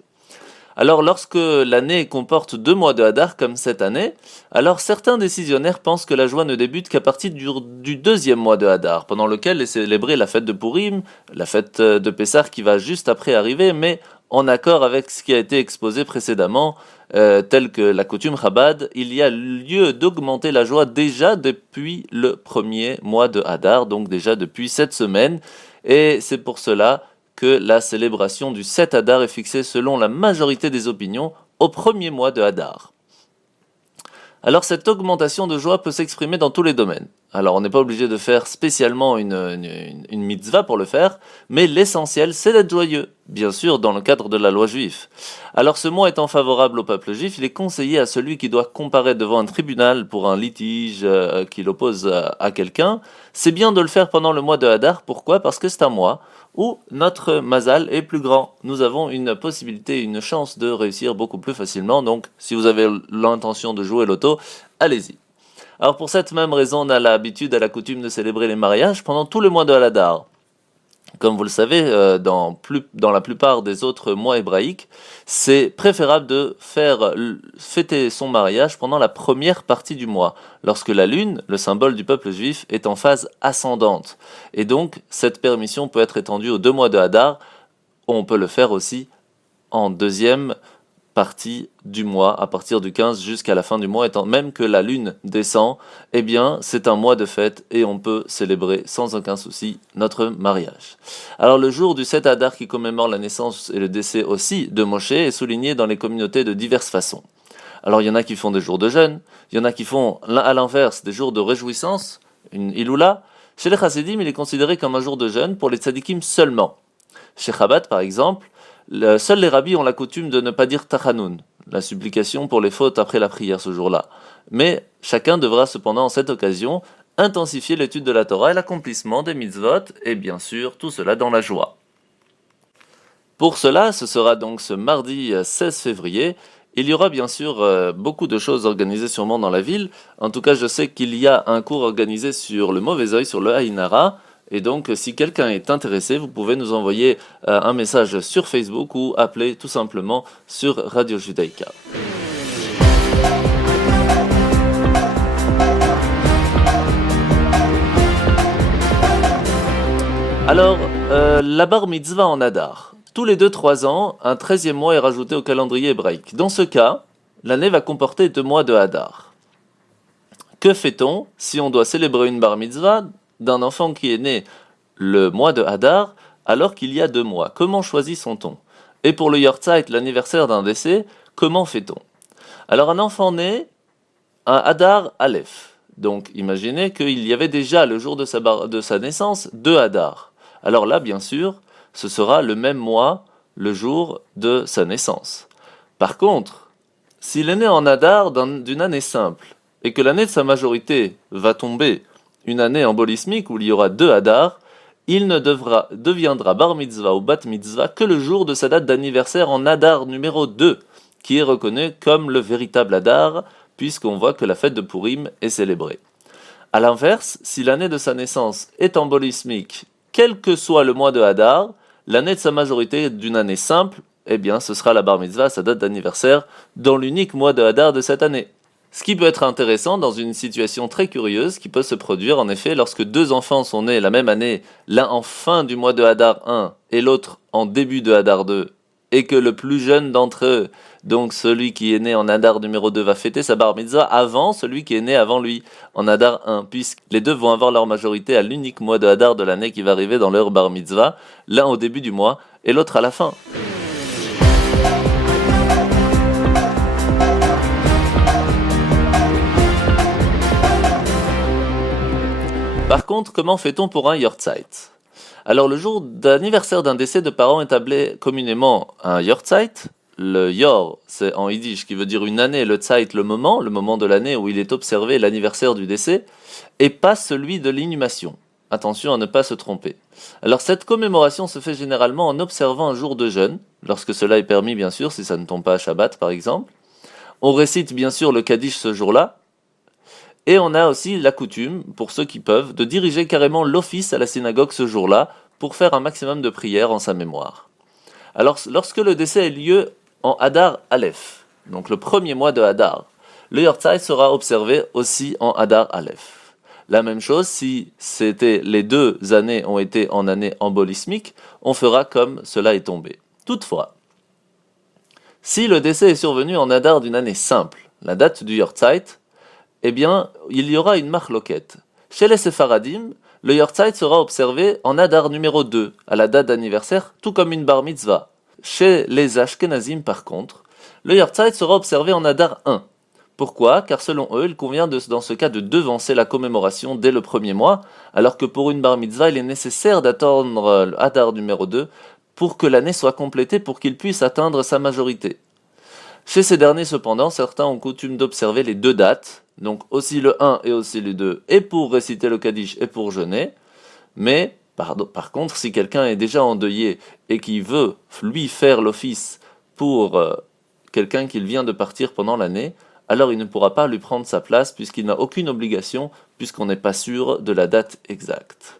Alors lorsque l'année comporte 2 mois de Hadar comme cette année, alors certains décisionnaires pensent que la joie ne débute qu'à partir du 2e mois de Hadar, pendant lequel est célébrée la fête de Purim, la fête de Pessah qui va juste après arriver, mais en accord avec ce qui a été exposé précédemment, tel que la coutume Chabad, il y a lieu d'augmenter la joie déjà depuis le 1er mois de Hadar, donc déjà depuis cette semaine, et c'est pour cela que la célébration du 7 Hadar est fixée selon la majorité des opinions au 1er mois de Hadar. Alors cette augmentation de joie peut s'exprimer dans tous les domaines. Alors on n'est pas obligé de faire spécialement une mitzvah pour le faire, mais l'essentiel c'est d'être joyeux, bien sûr dans le cadre de la loi juive. Alors ce mois étant favorable au peuple juif, il est conseillé à celui qui doit comparaître devant un tribunal pour un litige qu'il oppose à quelqu'un, c'est bien de le faire pendant le mois de Hadar. Pourquoi? Parce que c'est un mois où notre mazal est plus grand. Nous avons une possibilité, une chance de réussir beaucoup plus facilement. Donc, si vous avez l'intention de jouer l'auto, allez-y. Alors, pour cette même raison, on a l'habitude, à la coutume de célébrer les mariages pendant tout le mois de Hadar. Comme vous le savez, dans la plupart des autres mois hébraïques, c'est préférable de faire fêter son mariage pendant la première partie du mois, lorsque la lune, le symbole du peuple juif, est en phase ascendante. Et donc, cette permission peut être étendue aux 2 mois de Hadar. On peut le faire aussi en deuxième partie du mois, à partir du 15 jusqu'à la fin du mois, étant même que la lune descend, eh bien c'est un mois de fête et on peut célébrer sans aucun souci notre mariage. Alors le jour du 7 Hadar qui commémore la naissance et le décès aussi de Moshe est souligné dans les communautés de diverses façons. Alors il y en a qui font des jours de jeûne, il y en a qui font à l'inverse des jours de réjouissance, une iloula. Chez les chassidim, il est considéré comme un jour de jeûne pour les tzadikim seulement. Chez Chabad par exemple, seuls les rabbis ont la coutume de ne pas dire tachanoun, la supplication pour les fautes après la prière ce jour-là. Mais chacun devra cependant en cette occasion intensifier l'étude de la Torah et l'accomplissement des mitzvot, et bien sûr tout cela dans la joie. Pour cela, ce sera donc ce mardi 16 février, il y aura bien sûr beaucoup de choses organisées sûrement dans la ville. En tout cas, je sais qu'il y a un cours organisé sur le mauvais œil, sur le Haïnara. Et donc, si quelqu'un est intéressé, vous pouvez nous envoyer un message sur Facebook ou appeler tout simplement sur Radio Judaïka. Alors, la bar mitzvah en Hadar. Tous les 2-3 ans, un 13e mois est rajouté au calendrier hébraïque. Dans ce cas, l'année va comporter 2 mois de Hadar. Que fait-on si on doit célébrer une bar mitzvah d'un enfant qui est né le mois de Hadar, alors qu'il y a 2 mois? Comment choisit-on? Et pour le Yortzeit, l'anniversaire d'un décès, comment fait-on? Alors un enfant né, un Hadar Aleph. Donc imaginez qu'il y avait déjà le jour de sa naissance 2 Hadar. Alors là, bien sûr, ce sera le même mois, le jour de sa naissance. Par contre, s'il est né en Hadar d'une année simple, et que l'année de sa majorité va tomber une année embolismique où il y aura 2 Hadar, il ne deviendra bar mitzvah ou bat mitzvah que le jour de sa date d'anniversaire en Adar numéro 2, qui est reconnu comme le véritable Adar, puisqu'on voit que la fête de Purim est célébrée. A l'inverse, si l'année de sa naissance est embolismique, quel que soit le mois de Hadar, l'année de sa majorité est d'une année simple, eh bien ce sera la bar mitzvah à sa date d'anniversaire dans l'unique mois de Hadar de cette année. Ce qui peut être intéressant dans une situation très curieuse qui peut se produire en effet lorsque deux enfants sont nés la même année, l'un en fin du mois de Hadar 1 et l'autre en début de Hadar 2, et que le plus jeune d'entre eux, donc celui qui est né en Hadar numéro 2, va fêter sa bar mitzvah avant celui qui est né avant lui, en Hadar 1, puisque les deux vont avoir leur majorité à l'unique mois de Hadar de l'année qui va arriver dans leur bar mitzvah, l'un au début du mois et l'autre à la fin. Par contre, comment fait-on pour un Yortzeit ? Alors le jour d'anniversaire d'un décès de parents est appelé communément un Yortzeit. Le Yor, c'est en yiddish, qui veut dire une année, le Zeit, le moment de l'année où il est observé l'anniversaire du décès, et pas celui de l'inhumation. Attention à ne pas se tromper. Alors cette commémoration se fait généralement en observant un jour de jeûne, lorsque cela est permis bien sûr, si ça ne tombe pas à Shabbat par exemple. On récite bien sûr le Kaddish ce jour-là, et on a aussi la coutume, pour ceux qui peuvent, de diriger carrément l'office à la synagogue ce jour-là, pour faire un maximum de prières en sa mémoire. Alors lorsque le décès a lieu en Hadar Aleph, donc le premier mois de Hadar, le Yortzeit sera observé aussi en Hadar Aleph. La même chose, si les 2 années ont été en année embolismique, on fera comme cela est tombé. Toutefois, si le décès est survenu en Hadar d'une année simple, la date du Yortzeit, eh bien, il y aura une marloquette. Chez les Sefaradim, le Yortzeit sera observé en Hadar numéro 2, à la date d'anniversaire, tout comme une bar mitzvah. Chez les Ashkenazim, par contre, le Yortzeit sera observé en Hadar 1. Pourquoi ? Car selon eux, il convient dans ce cas de devancer la commémoration dès le premier mois, alors que pour une bar mitzvah, il est nécessaire d'attendre le Hadar numéro 2 pour que l'année soit complétée pour qu'il puisse atteindre sa majorité. Chez ces derniers, cependant, certains ont coutume d'observer les 2 dates, donc aussi le 1 et aussi le 2, et pour réciter le Kaddish et pour jeûner, mais par contre, si quelqu'un est déjà endeuillé et qui veut, lui, faire l'office pour quelqu'un qui vient de partir pendant l'année, alors il ne pourra pas lui prendre sa place puisqu'il n'a aucune obligation, puisqu'on n'est pas sûr de la date exacte.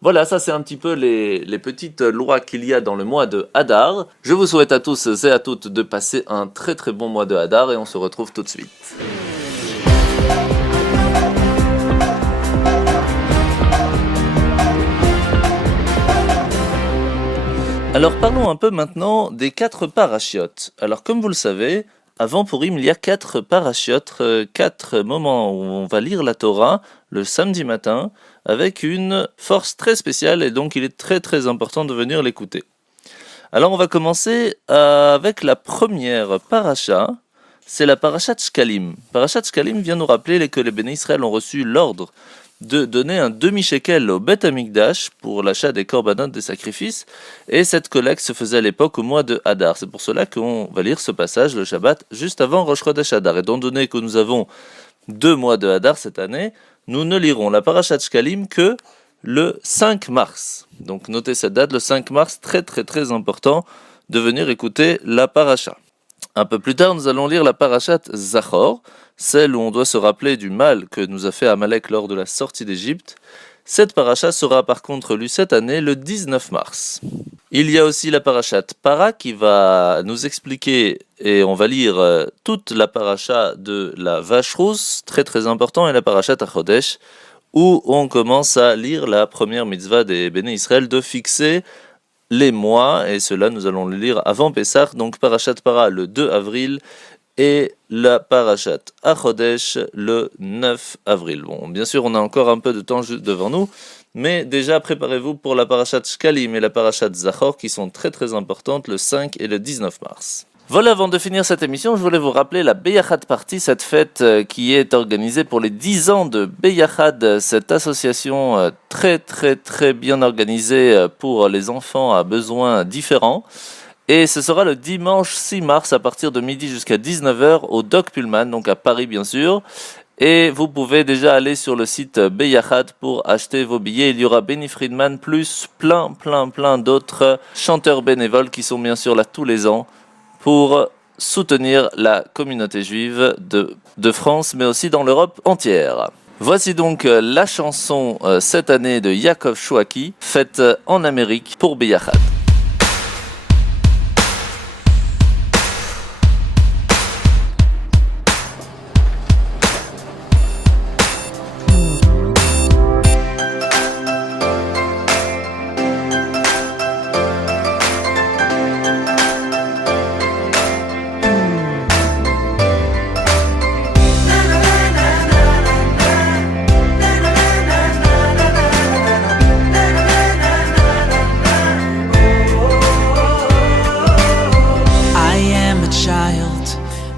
Voilà, ça c'est un petit peu les petites lois qu'il y a dans le mois de Hadar. Je vous souhaite à tous et à toutes de passer un très très bon mois de Hadar et on se retrouve tout de suite. Alors parlons un peu maintenant des 4 parachiotes. Alors comme vous le savez, avant Purim, il y a 4 parachiotes, 4 moments où on va lire la Torah le samedi matin avec une force très spéciale et donc il est très très important de venir l'écouter. Alors on va commencer avec la première paracha, c'est la parachat Shkalim. Parachat Shkalim vient nous rappeler que les Béné Israël ont reçu l'ordre de donner un demi-shekel au Beth Amikdash pour l'achat des korbanot, des sacrifices, et cette collecte se faisait à l'époque au mois de Hadar. C'est pour cela qu'on va lire ce passage, le Shabbat, juste avant Rosh Chodesh Hadar. Et étant donné que nous avons 2 mois de Hadar cette année, nous ne lirons la parachat Shkalim que le 5 mars. Donc notez cette date, le 5 mars, très très très important de venir écouter la paracha. Un peu plus tard, nous allons lire la parachat Zachor, celle où on doit se rappeler du mal que nous a fait Amalek lors de la sortie d'Égypte. Cette paracha sera par contre lue cette année le 19 mars. Il y a aussi la parachat Para qui va nous expliquer, et on va lire toute la paracha de la vache rousse, très très important, et la parachat Achodesh, où on commence à lire la première mitzvah des Béné Israël de fixer les mois, et cela nous allons le lire avant Pessah, donc parachat Para le 2 avril, et la parachat Achodesh le 9 avril. Bon, bien sûr, on a encore un peu de temps devant nous, mais déjà préparez-vous pour la parachat Shkalim et la parachat Zachor qui sont très très importantes le 5 et le 19 mars. Voilà, avant de finir cette émission, je voulais vous rappeler la Beyachad Party, cette fête qui est organisée pour les 10 ans de Beyachad, cette association très très très bien organisée pour les enfants à besoins différents. Et ce sera le dimanche 6 mars à partir de midi jusqu'à 19h au Doc Pullman, donc à Paris bien sûr. Et vous pouvez déjà aller sur le site Beyachad pour acheter vos billets. Il y aura Benny Friedman plus plein d'autres chanteurs bénévoles qui sont bien sûr là tous les ans pour soutenir la communauté juive de France, mais aussi dans l'Europe entière. Voici donc la chanson cette année de Yaakov Shwaki, faite en Amérique pour Beyachad.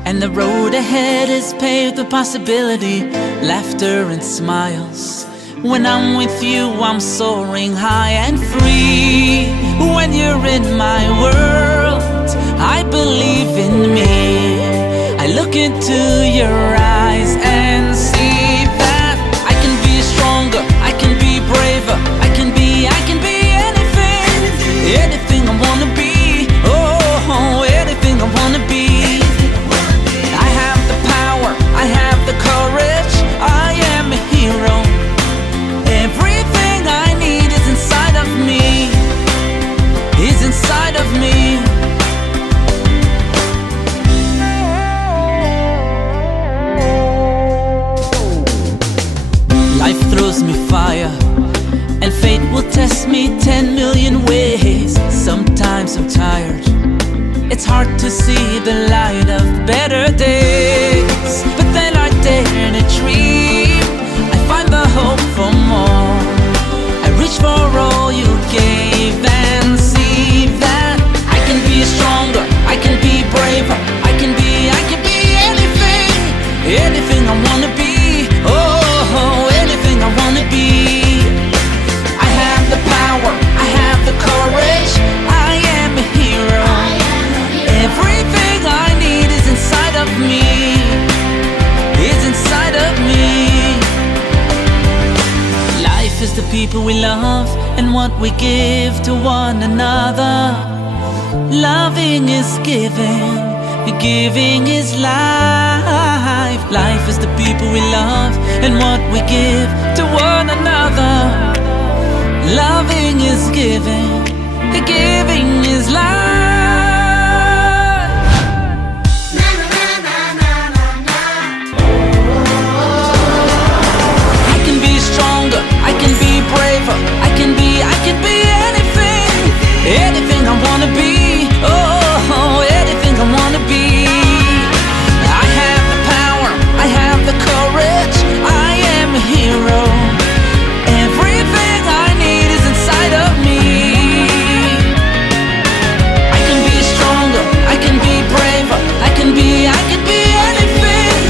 And the road ahead is paved with possibility, laughter and smiles. When I'm with you, I'm soaring high and free. When you're in my world, I believe in me. I look into your eyes and see that I can be stronger, I can be braver, I can be anything, anything I wanna be. Oh, anything I wanna be. I have the courage, I am a hero. Everything I need is inside of me, is inside of me. Life throws me fire, and fate will test me 10 million ways. Sometimes I'm tired, it's hard to see the light of better days. But then I dare to dream, I find the hope for more. I reach for all you gave and see that I can be stronger, I can be braver, I can be anything, anything I wanna be. Oh, anything I wanna be. I have the power, I have the courage, I am a hero. Everything I need is inside of me, is inside of me. Life is the people we love and what we give to one another. Loving is giving, giving is life. Life is the people we love and what we give to one another. Loving is giving, giving is life. I can be anything, anything I wanna be. Oh, anything I wanna be. I have the power, I have the courage, I am a hero. Everything I need is inside of me. I can be stronger, I can be braver, I can be anything,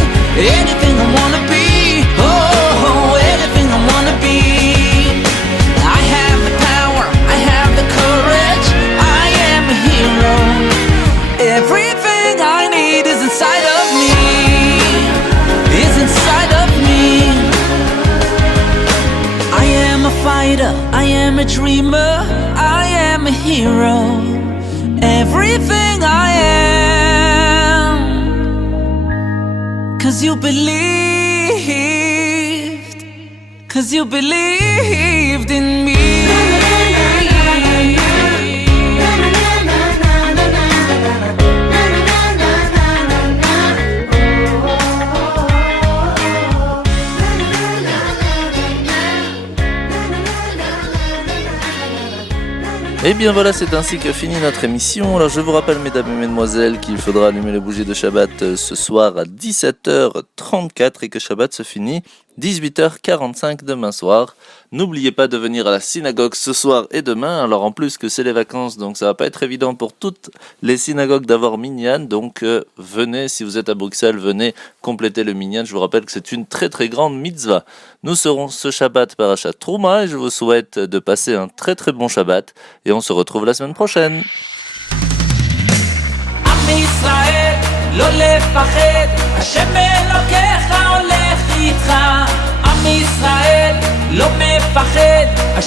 anything I wanna be. Oh, anything I wanna be. Everything I need is inside of me, is inside of me. I am a fighter, I am a dreamer, I am a hero. Everything I am, 'cause you believed in me. Et bien voilà, c'est ainsi que finit notre émission. Alors je vous rappelle, mesdames et mesdemoiselles, qu'il faudra allumer les bougies de Shabbat ce soir à 17h34 et que Shabbat se finit 18h45 demain soir. N'oubliez pas de venir à la synagogue ce soir et demain. Alors en plus que c'est les vacances, donc ça va pas être évident pour toutes les synagogues d'avoir minyan. Donc venez, si vous êtes à Bruxelles, venez compléter le minyan. Je vous rappelle que c'est une très très grande mitzvah. Nous serons ce Shabbat Parashat Trouma et je vous souhaite de passer un très très bon Shabbat. Et on se retrouve la semaine prochaine. עם ישראל, לא לפחד, השם אלוקיך הולך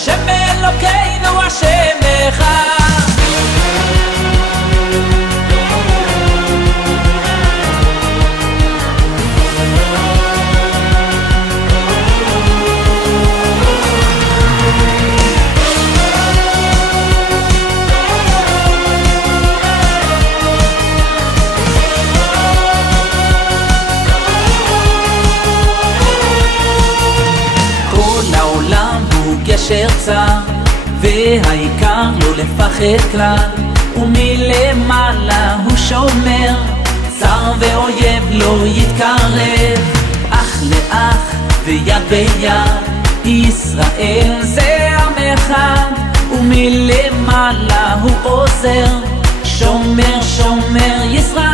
השם אלוקינו השם אחד. והעיקר לא לפחד כלל, ומלמעלה הוא שומר, צר ואויב לא יתקרב, אח לאח ויד ביד, ישראל זה עם אחד, ומלמעלה הוא עוזר, שומר שומר ישראל.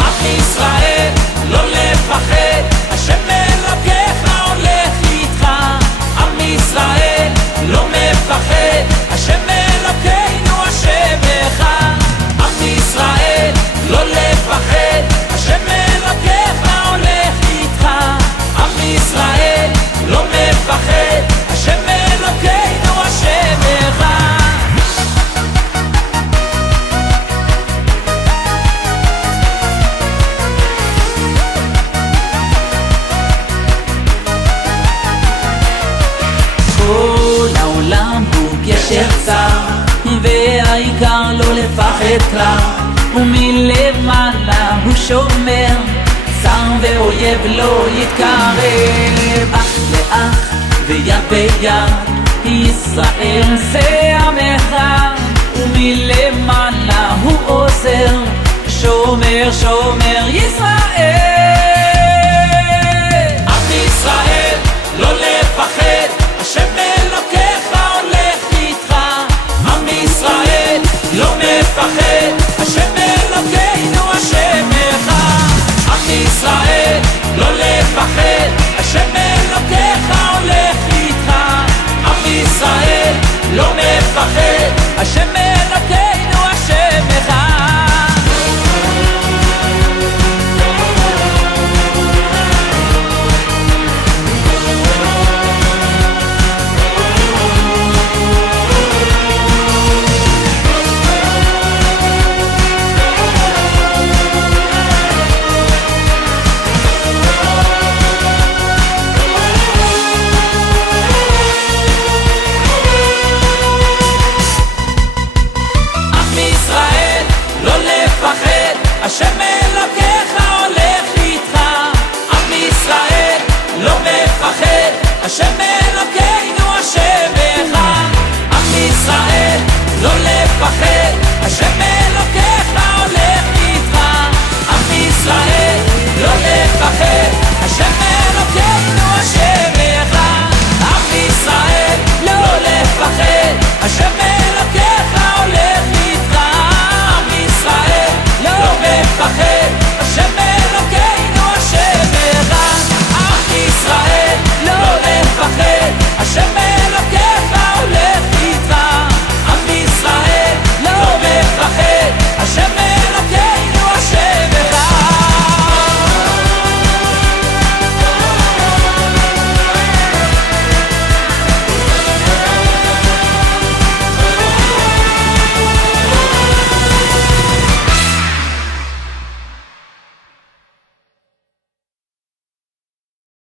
עם ישראל לא לפחד, השם אלוקיך הולך איתך. עם ישראל לא מפחד, השם אלוקינו השם אחד. עם ישראל לא לפחד, השם אלוקיך הולך איתך. עם ישראל לא מפחד, השם אלוקינו השם אחד. כל העולם הוא גשר צר, והעיקר לא לפחד כלל, ומלמעלה הוא שומר, צר ואויב לא יתקרב, אח ואח ויד ביד, ישראל זה עם אחד, ומלמעלה הוא עוזר, שומר שומר ישראל. עם ישראל לא לפחד, השם אלוקיך הולך איתך. עם ישראל לא מפחד, השם אלוקינו השם אחד. עם ישראל לא לפחד, השם אלוקיך הולך איתך. עם ישראל לא מפחד, השם אלוקינו השם אחד. השם אלוקיך הולך איתך. עם ישראל לא מפחד, השם